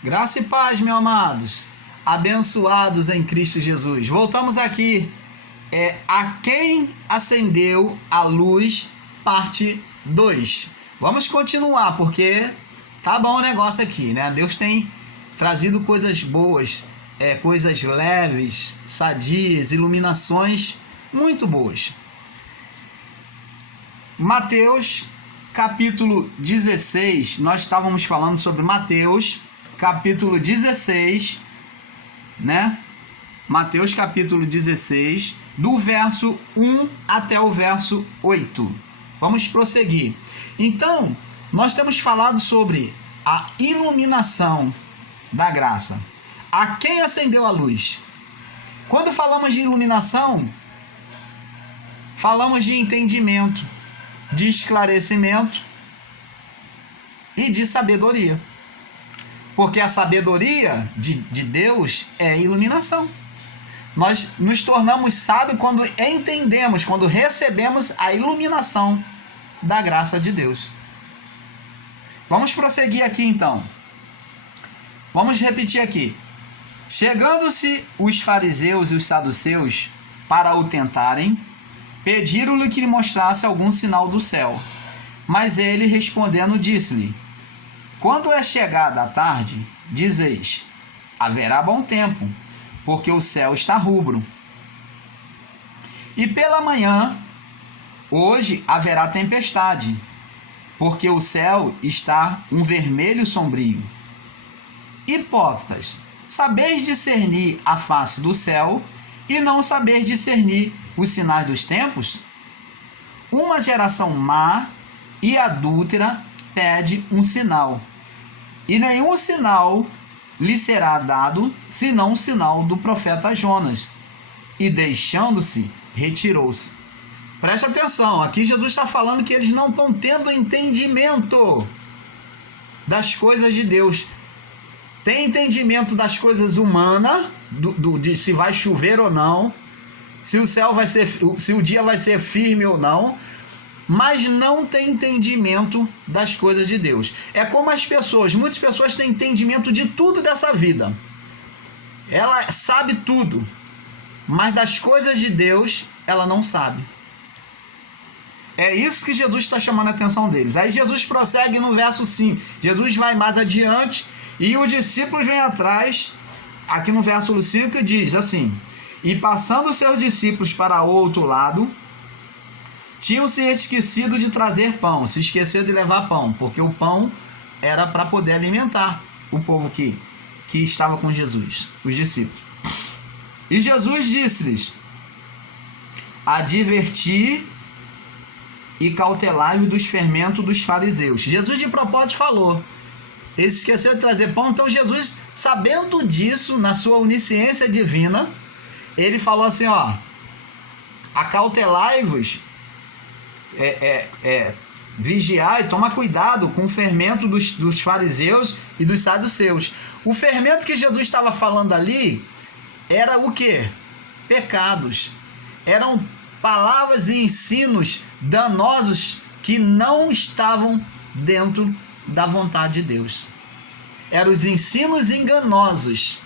Graça e paz, meus amados, abençoados em Cristo Jesus. Voltamos aqui, a quem acendeu a luz, parte 2. Vamos continuar, porque tá bom o negócio aqui, né? Deus tem trazido coisas boas, coisas leves, sadias, iluminações muito boas. Mateus, capítulo 16, nós estávamos falando sobre Mateus, capítulo 16, né? Mateus, capítulo 16, do verso 1 até o verso 8. Vamos prosseguir. Então, nós temos falado sobre a iluminação da graça. A quem acendeu a luz? Quando falamos de iluminação, falamos de entendimento, de esclarecimento e de sabedoria. Porque a sabedoria de Deus é a iluminação. Nós nos tornamos sábios quando entendemos, quando recebemos a iluminação da graça de Deus. Vamos prosseguir aqui então. Vamos repetir aqui. Chegando-se os fariseus e os saduceus para o tentarem, pediram-lhe que lhe mostrasse algum sinal do céu. Mas ele, respondendo, disse-lhe: quando é chegada a tarde, dizeis: haverá bom tempo, porque o céu está rubro. E pela manhã, hoje haverá tempestade, porque o céu está um vermelho sombrio. Hipócritas, sabeis discernir a face do céu e não sabeis discernir os sinais dos tempos? Uma geração má e adúltera pede um sinal, e nenhum sinal lhe será dado, senão o sinal do profeta Jonas. E deixando-se, retirou-se. Preste atenção, aqui Jesus está falando que eles não estão tendo entendimento das coisas de Deus. Tem entendimento das coisas humanas, de se vai chover ou não, se o céu vai ser, se o dia vai ser firme ou não, mas não tem entendimento das coisas de Deus. É como as pessoas, muitas pessoas têm entendimento de tudo dessa vida. Ela sabe tudo, mas das coisas de Deus ela não sabe. É isso que Jesus está chamando a atenção deles. Aí Jesus prossegue no verso 5. Jesus vai mais adiante e os discípulos vêm atrás, aqui no verso 5 diz assim: e passando os seus discípulos para outro lado, tinham se esquecido de trazer pão, se esqueceu de levar pão, porque o pão era para poder alimentar o povo que estava com Jesus, os discípulos. E Jesus disse-lhes: adverti e cautelai-vos dos fermentos dos fariseus. Jesus de propósito falou, ele esqueceu de trazer pão, então Jesus, sabendo disso, na sua onisciência divina, ele falou assim, ó, acautelai-vos, vigiar e tomar cuidado com o fermento dos fariseus e dos saduceus. O fermento que Jesus estava falando ali era o quê? Pecados. Eram palavras e ensinos danosos que não estavam dentro da vontade de Deus. Eram os ensinos enganosos.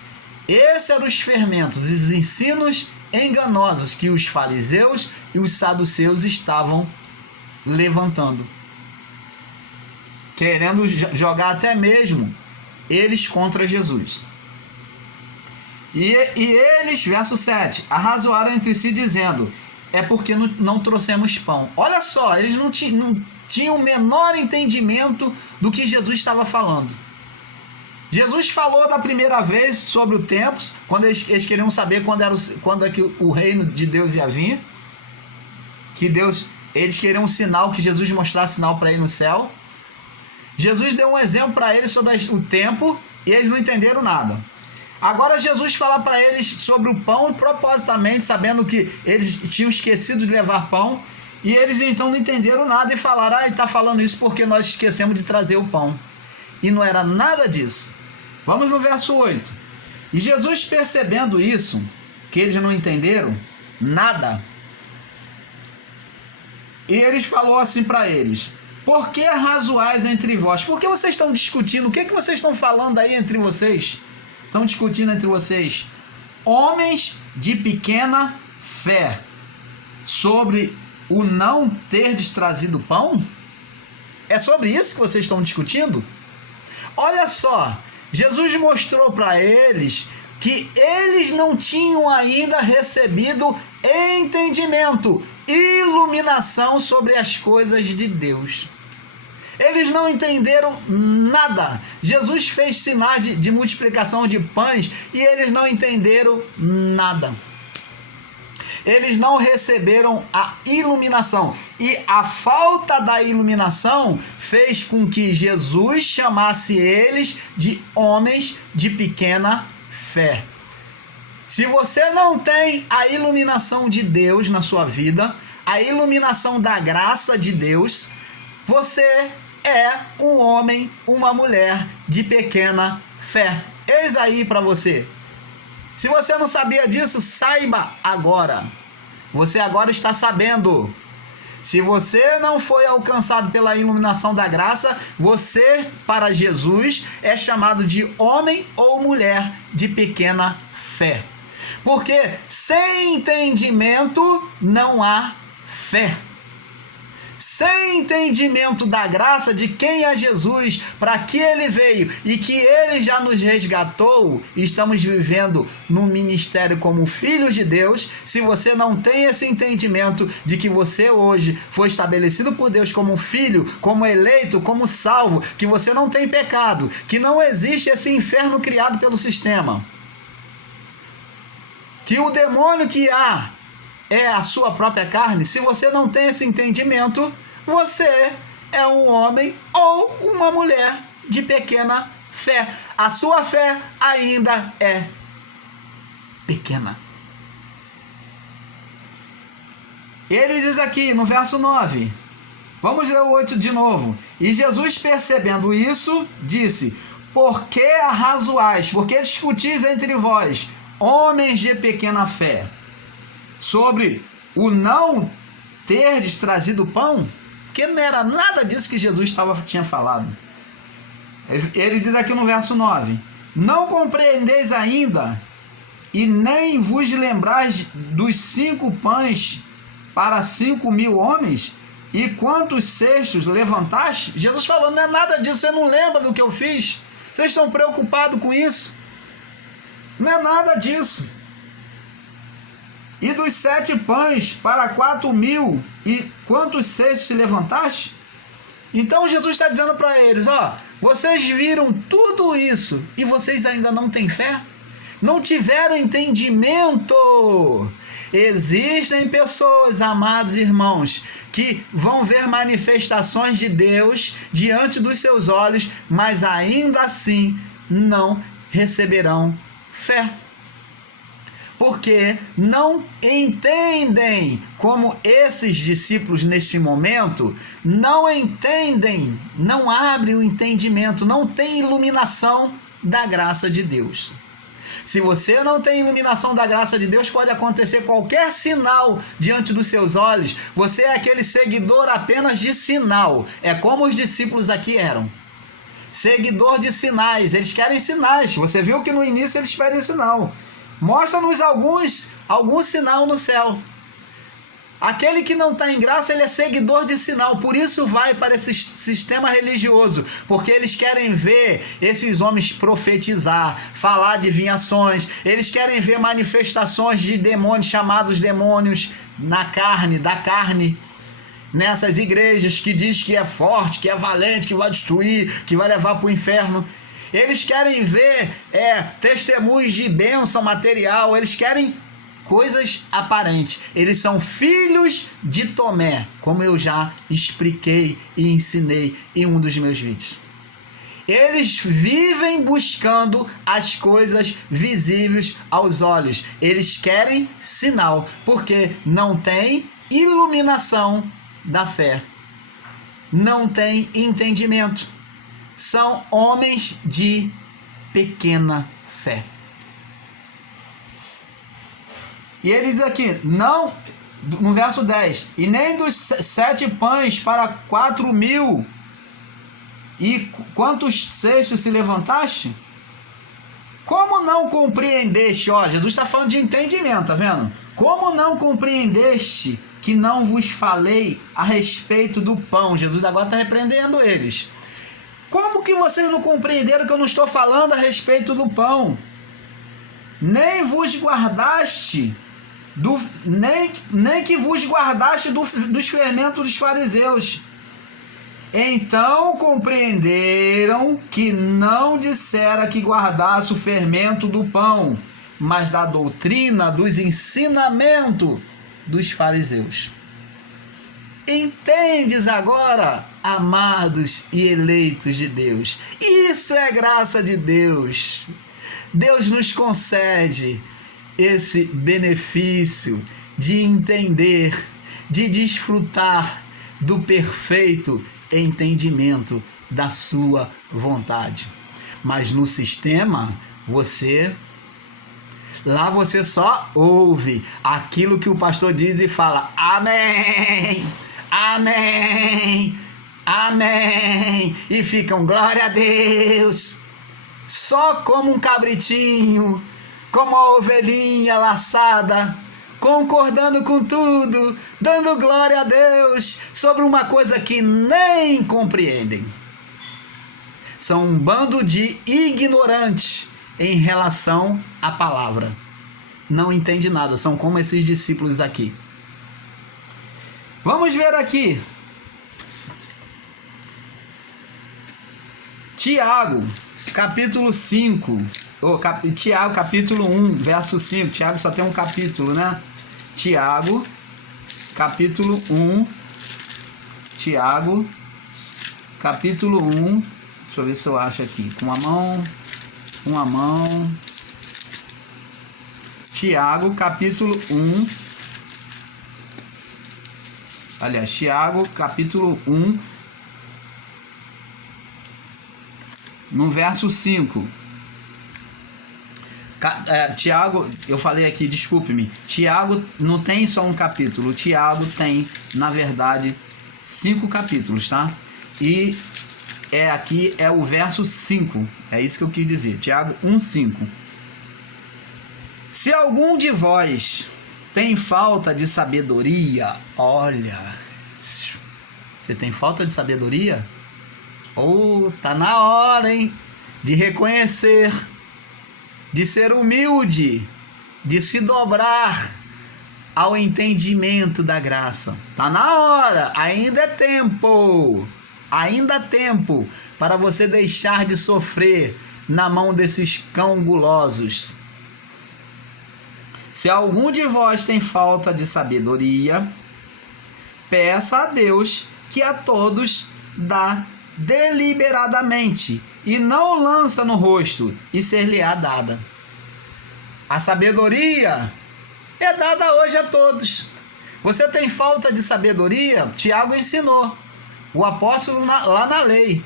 Esses eram os fermentos, os ensinos enganosos que os fariseus e os saduceus estavam levantando, querendo jogar até mesmo eles contra Jesus. E eles, verso 7, arrazoaram entre si dizendo: é porque não trouxemos pão. Olha só, eles não tinham o menor entendimento do que Jesus estava falando. Jesus falou da primeira vez sobre o tempo, quando eles queriam saber quando é que o reino de Deus ia vir, que eles queriam um sinal, que Jesus mostrasse sinal para eles no céu. Jesus deu um exemplo para eles sobre o tempo e eles não entenderam nada. Agora Jesus fala para eles sobre o pão, propositamente, sabendo que eles tinham esquecido de levar pão, e eles então não entenderam nada e falaram: ele está falando isso porque nós esquecemos de trazer o pão. E não era nada disso. Vamos no verso 8. E Jesus, percebendo isso, que eles não entenderam nada, e eles falou assim para eles: Por que razoais entre vós? Por que vocês estão discutindo? O que vocês estão falando aí entre vocês? Estão discutindo entre vocês? Homens de pequena fé, sobre o não terdes trazido pão? É sobre isso que vocês estão discutindo? Olha só, Jesus mostrou para eles que eles não tinham ainda recebido entendimento, iluminação sobre as coisas de Deus. Eles não entenderam nada. Jesus fez sinais de multiplicação de pães e eles não entenderam nada. Eles não receberam a iluminação. E a falta da iluminação fez com que Jesus chamasse eles de homens de pequena fé. Se você não tem a iluminação de Deus na sua vida, a iluminação da graça de Deus, você é um homem, uma mulher de pequena fé. Eis aí para você. Se você não sabia disso, saiba agora. Você agora está sabendo. Se você não foi alcançado pela iluminação da graça, você, para Jesus, é chamado de homem ou mulher de pequena fé. Porque sem entendimento não há fé. Sem entendimento da graça de quem é Jesus, para que ele veio e que ele já nos resgatou, estamos vivendo no ministério como filhos de Deus. Se você não tem esse entendimento de que você hoje foi estabelecido por Deus como filho, como eleito, como salvo, que você não tem pecado, que não existe esse inferno criado pelo sistema, que o demônio que há é a sua própria carne, se você não tem esse entendimento, você é um homem ou uma mulher de pequena fé. A sua fé ainda é pequena. Ele diz aqui no verso 9, vamos ler o 8 de novo. E Jesus, percebendo isso, disse: por que arrazoais, por que discutis entre vós, homens de pequena fé, sobre o não terdes trazido pão? Que não era nada disso que Jesus tinha falado. Ele diz aqui no verso 9: não compreendeis ainda, e nem vos lembrais dos 5 pães para 5.000 homens, e quantos cestos levantaste? Jesus falou: não é nada disso, você não lembra do que eu fiz? Vocês estão preocupados com isso? Não é nada disso. E dos 7 pães para 4.000, e quantos cestos se levantaste? Então Jesus está dizendo para eles: ó, vocês viram tudo isso e vocês ainda não têm fé? Não tiveram entendimento? Existem pessoas, amados irmãos, que vão ver manifestações de Deus diante dos seus olhos, mas ainda assim não receberão fé. Porque não entendem, como esses discípulos neste momento, não entendem, não abrem o entendimento, não tem iluminação da graça de Deus. Se você não tem iluminação da graça de Deus, pode acontecer qualquer sinal diante dos seus olhos, você é aquele seguidor apenas de sinal, é como os discípulos aqui eram. Seguidor de sinais, eles querem sinais. Você viu que no início eles pedem sinal. Mostra-nos algum sinal no céu. Aquele que não está em graça, ele é seguidor de sinal. Por isso vai para esse sistema religioso. Porque eles querem ver esses homens profetizar, falar adivinhações. Eles querem ver manifestações de demônios, chamados demônios na carne, da carne. Nessas igrejas que diz que é forte, que é valente, que vai destruir, que vai levar para o inferno. Eles querem ver testemunhos de bênção material, eles querem coisas aparentes. Eles são filhos de Tomé, como eu já expliquei e ensinei em um dos meus vídeos. Eles vivem buscando as coisas visíveis aos olhos. Eles querem sinal, porque não tem iluminação da fé. Não tem entendimento. São homens de pequena fé. E ele diz aqui: não, no verso 10, e nem dos 7 pães para 4.000, e quantos cestos se levantaste? Como não compreendeste? Ó, Jesus está falando de entendimento, tá vendo? Como não compreendeste que não vos falei a respeito do pão? Jesus agora está repreendendo eles. Como que vocês não compreenderam que eu não estou falando a respeito do pão? Nem vos guardaste, nem que vos guardaste dos fermentos dos fariseus. Então compreenderam que não dissera que guardasse o fermento do pão, mas da doutrina, dos ensinamentos dos fariseus. Entendes agora, amados e eleitos de Deus? Isso é graça de Deus. Deus nos concede esse benefício de entender, de desfrutar do perfeito entendimento da sua vontade. Mas no sistema, lá você só ouve aquilo que o pastor diz e fala amém, amém, amém, e ficam glória a Deus, só como um cabritinho, como a ovelhinha laçada, concordando com tudo, dando glória a Deus sobre uma coisa que nem compreendem. São um bando de ignorantes em relação à palavra. Não entende nada, são como esses discípulos aqui. Vamos ver aqui. Tiago, capítulo 5. Tiago, capítulo 1, verso 5. Tiago só tem um capítulo, né? Tiago, capítulo 1. Tiago, capítulo 1. Deixa eu ver se eu acho aqui. Com uma mão. Tiago, capítulo 1. Aliás, Tiago, capítulo 1. No verso 5. Tiago, eu falei aqui, desculpe-me. Tiago não tem só um capítulo. Tiago tem, na verdade, 5 capítulos, tá? E aqui é o verso 5. É isso que eu quis dizer. Tiago 1:5. Se algum de vós tem falta de sabedoria, olha, você tem falta de sabedoria? Tá na hora, hein? De reconhecer, de ser humilde, de se dobrar ao entendimento da graça. Tá na hora, ainda é tempo. Ainda há tempo para você deixar de sofrer na mão desses cão gulosos. Se algum de vós tem falta de sabedoria, peça a Deus que a todos dá deliberadamente e não lança no rosto, e ser-lhe-á dada. A sabedoria é dada hoje a todos. Você tem falta de sabedoria? Tiago ensinou. O apóstolo lá na lei.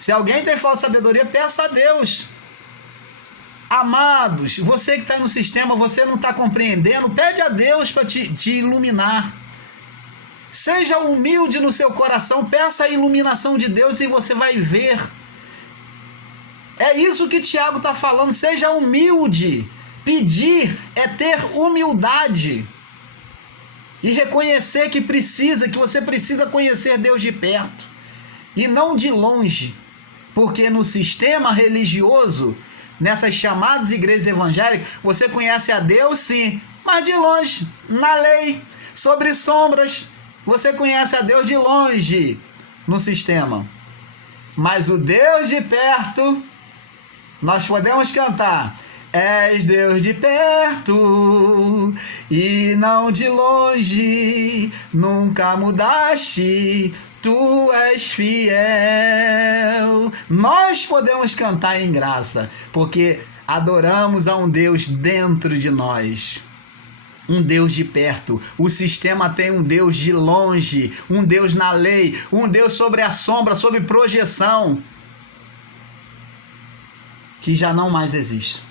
Se alguém tem falta de sabedoria, peça a Deus. Amados, você que está no sistema, você não está compreendendo, pede a Deus para te iluminar. Seja humilde no seu coração, peça a iluminação de Deus e você vai ver. É isso que Tiago está falando, seja humilde. Pedir é ter humildade. E reconhecer que você precisa conhecer Deus de perto e não de longe, porque no sistema religioso, nessas chamadas igrejas evangélicas, você conhece a Deus sim, mas de longe, na lei, sobre sombras, você conhece a Deus de longe no sistema, mas o Deus de perto, nós podemos cantar: és Deus de perto e não de longe, nunca mudaste, tu és fiel. Nós podemos cantar em graça, porque adoramos a um Deus dentro de nós, um Deus de perto. O sistema tem um Deus de longe, um Deus na lei, um Deus sobre a sombra, sobre projeção, que já não mais existe.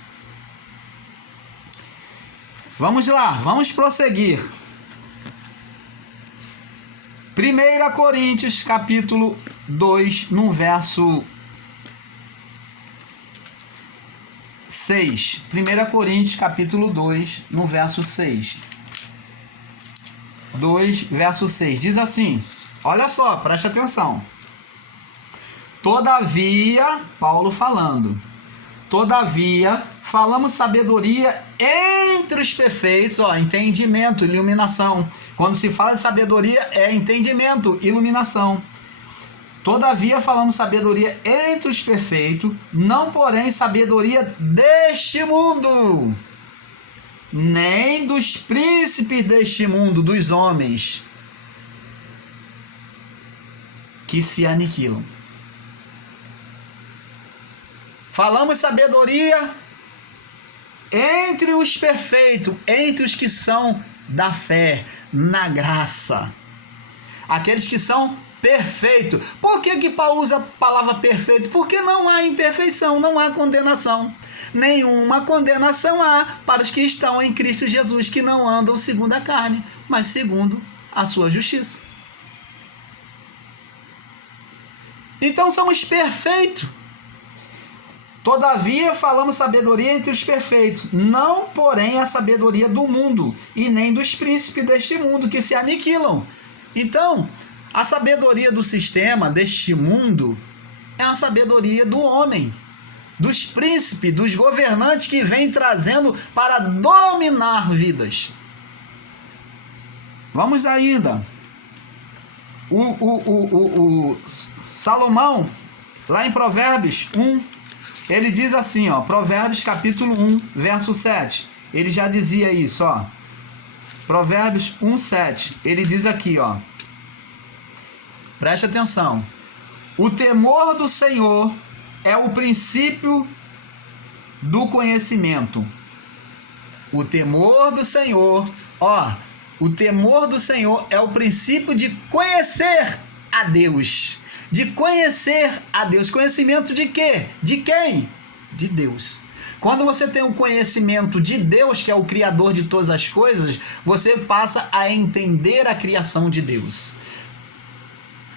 Vamos lá, vamos prosseguir. 1 Coríntios, capítulo 2, no verso 6. 1 Coríntios, capítulo 2, no verso 6. 2, verso 6. Diz assim, olha só, preste atenção. Todavia, Paulo falando, todavia, falamos sabedoria entre os perfeitos, entendimento, iluminação. Quando se fala de sabedoria, é entendimento, iluminação. Todavia, falamos sabedoria entre os perfeitos, não porém sabedoria deste mundo, nem dos príncipes deste mundo, dos homens, que se aniquilam. Falamos sabedoria entre os perfeitos, entre os que são da fé, na graça. Aqueles que são perfeitos. Por que Paulo usa a palavra perfeito? Porque não há imperfeição, não há condenação. Nenhuma condenação há para os que estão em Cristo Jesus, que não andam segundo a carne, mas segundo a sua justiça. Então somos perfeitos. Todavia falamos sabedoria entre os perfeitos, não porém a sabedoria do mundo, e nem dos príncipes deste mundo, que se aniquilam. Então, a sabedoria do sistema, deste mundo, é a sabedoria do homem, dos príncipes, dos governantes que vêm trazendo para dominar vidas. Vamos ainda. O Salomão, lá em Provérbios 1, ele diz assim, Provérbios capítulo 1, verso 7. Ele já dizia isso, Provérbios 1, 7. Ele diz aqui, preste atenção. O temor do Senhor é o princípio do conhecimento. O temor do Senhor, o temor do Senhor é o princípio de conhecer a Deus. De conhecer a Deus. Conhecimento de quê? De quem? De Deus. Quando você tem o conhecimento de Deus, que é o Criador de todas as coisas, você passa a entender a criação de Deus.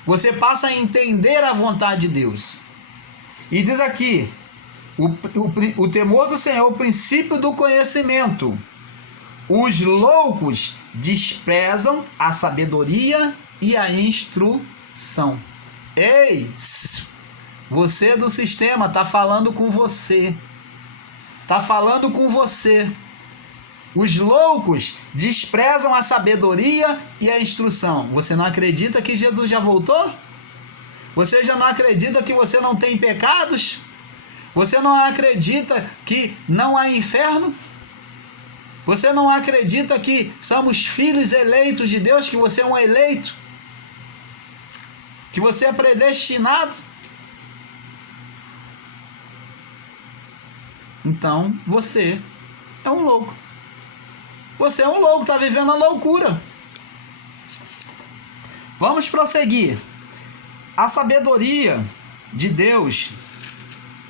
Você passa a entender a vontade de Deus. E diz aqui, o temor do Senhor é o princípio do conhecimento. Os loucos desprezam a sabedoria e a instrução. Ei, você do sistema, está falando com você. Está falando com você. Os loucos desprezam a sabedoria e a instrução. Você não acredita que Jesus já voltou? Você já não acredita que você não tem pecados? Você não acredita que não há inferno? Você não acredita que somos filhos eleitos de Deus, que você é um eleito? Que você é predestinado? Então, você é um louco. Você é um louco, está vivendo a loucura. Vamos prosseguir. A sabedoria de Deus,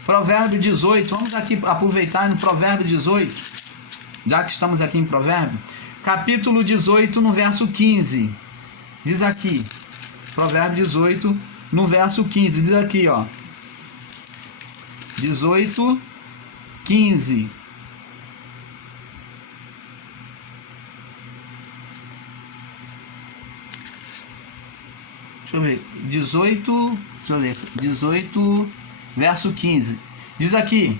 Provérbio 18, vamos aqui aproveitar no Provérbio 18, já que estamos aqui em Provérbio, capítulo 18, no verso 15, diz aqui, Provérbio 18, no verso 15, diz aqui, 18, 15. Deixa eu ver, 18, verso 15. Diz aqui,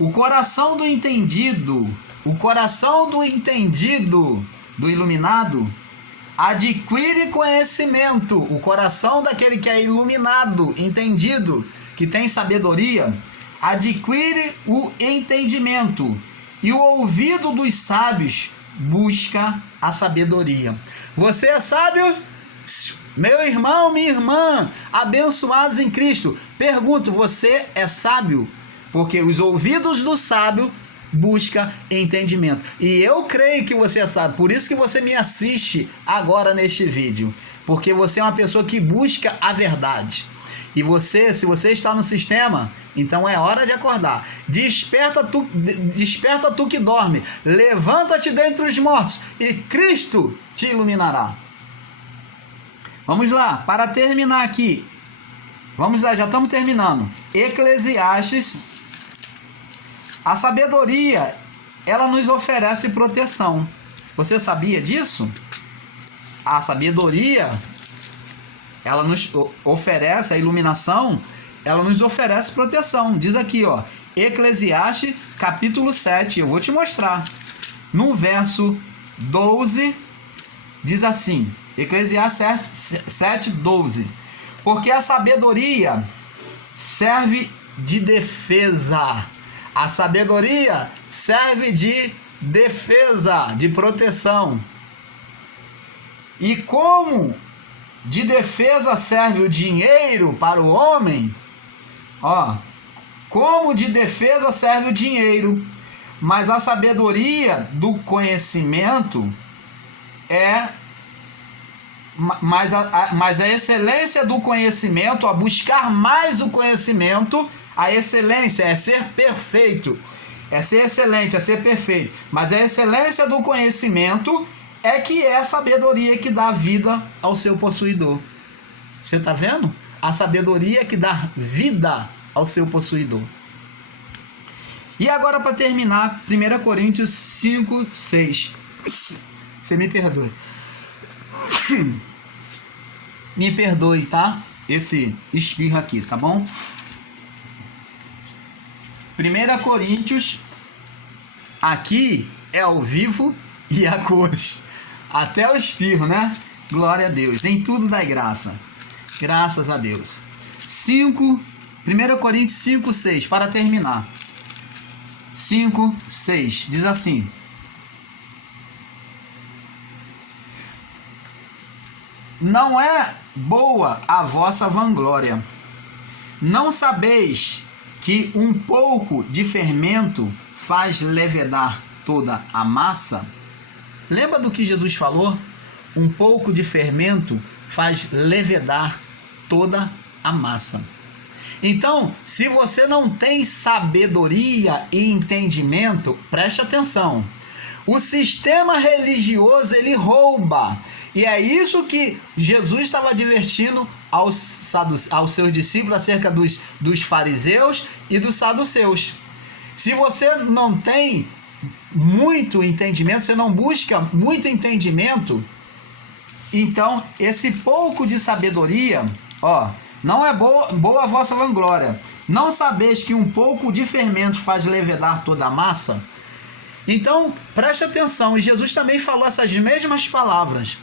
o coração do entendido, do iluminado, adquire conhecimento. O coração daquele que é iluminado, entendido, que tem sabedoria, adquire o entendimento. E o ouvido dos sábios busca a sabedoria. Você é sábio? Meu irmão, minha irmã, abençoados em Cristo, pergunto, você é sábio? Porque os ouvidos do sábio buscam entendimento. E eu creio que você é sábio, por isso que você me assiste agora neste vídeo. Porque você é uma pessoa que busca a verdade. E você, se você está no sistema, então é hora de acordar. Desperta tu que dorme. Levanta-te dentre os mortos e Cristo te iluminará. Vamos lá, para terminar aqui. Vamos lá, já estamos terminando. Eclesiastes. A sabedoria, ela nos oferece proteção. Você sabia disso? A sabedoria, ela nos oferece a iluminação, ela nos oferece proteção. Diz aqui, ó, Eclesiastes capítulo 7, eu vou te mostrar. No verso 12, diz assim, Eclesiastes 7, 12. Porque a sabedoria serve de defesa. A sabedoria serve de defesa, de proteção. E como de defesa serve o dinheiro para o homem, ó, como de defesa serve o dinheiro, mas a sabedoria do conhecimento mas a excelência do conhecimento, a buscar mais o conhecimento, a excelência é ser perfeito, é ser excelente, é ser perfeito, mas a excelência do conhecimento é a sabedoria que dá vida ao seu possuidor. Você está vendo? A sabedoria que dá vida ao seu possuidor. E agora, para terminar, 1 Coríntios 5, 6. Você me perdoe. Me perdoe, tá? Esse espirro aqui, tá bom? 1 Coríntios, aqui é ao vivo e a cores. Até o espirro, né? Glória a Deus. Nem tudo dá graça. Graças a Deus. 1 Coríntios 5, 6, para terminar. 5, 6, diz assim: não é boa a vossa vanglória. Não sabeis que um pouco de fermento faz levedar toda a massa? Lembra do que Jesus falou? Um pouco de fermento faz levedar toda a massa. Então, se você não tem sabedoria e entendimento, preste atenção. O sistema religioso, ele rouba. E é isso que Jesus estava advertindo aos seus discípulos acerca dos fariseus e dos saduceus. Se você não tem muito entendimento, você não busca muito entendimento, então esse pouco de sabedoria, ó, não é boa a vossa vanglória. Não sabeis que um pouco de fermento faz levedar toda a massa? Então, preste atenção, e Jesus também falou essas mesmas palavras.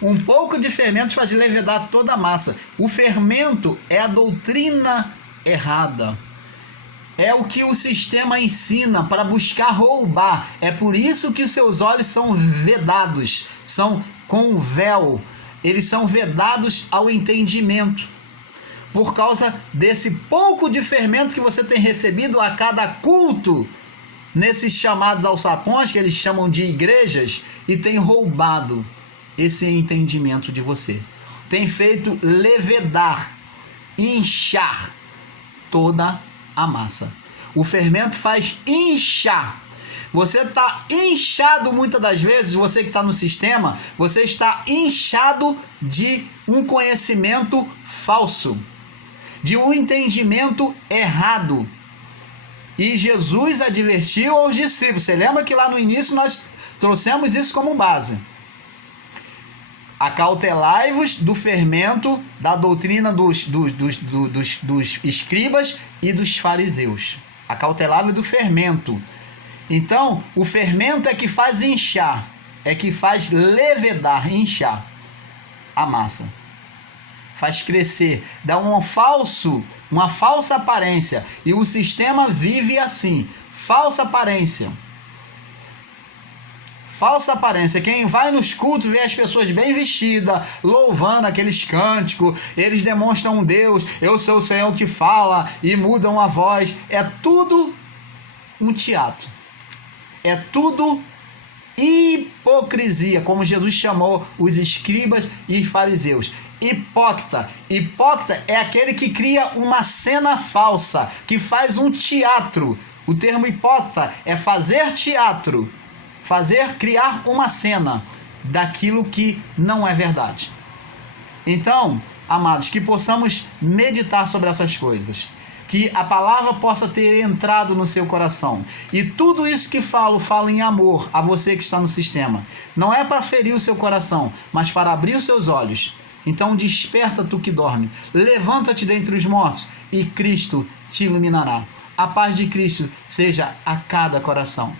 Um pouco de fermento faz levedar toda a massa. O fermento é a doutrina errada. É o que o sistema ensina para buscar roubar. É por isso que os seus olhos são vedados, são com véu. Eles são vedados ao entendimento. Por causa desse pouco de fermento que você tem recebido a cada culto, nesses chamados alçapões, que eles chamam de igrejas, e tem roubado esse entendimento de você. Tem feito levedar, inchar toda a massa. O fermento faz inchar. Você está inchado muitas das vezes, você que está no sistema, você está inchado de um conhecimento falso, de um entendimento errado. E Jesus advertiu aos discípulos. Você lembra que lá no início nós trouxemos isso como base? Acautelai-vos do fermento da doutrina dos escribas e dos fariseus. Acautelai-vos do fermento. Então, o fermento é que faz inchar, é que faz levedar, inchar a massa. Faz crescer, dá uma falsa aparência. E o sistema vive assim, falsa aparência. Falsa aparência. Quem vai nos cultos vê as pessoas bem vestidas, louvando aqueles cânticos, eles demonstram um Deus, eu sou o Senhor que fala, e mudam a voz. É tudo um teatro. É tudo hipocrisia, como Jesus chamou os escribas e fariseus. Hipócrita. Hipócrita é aquele que cria uma cena falsa, que faz um teatro. O termo hipócrita é fazer teatro. Criar uma cena daquilo que não é verdade. Então, amados, que possamos meditar sobre essas coisas, que a palavra possa ter entrado no seu coração, e tudo isso que falo em amor a você que está no sistema, não é para ferir o seu coração, mas para abrir os seus olhos. Então desperta tu que dorme, levanta-te dentre os mortos e Cristo te iluminará. A paz de Cristo seja a cada coração.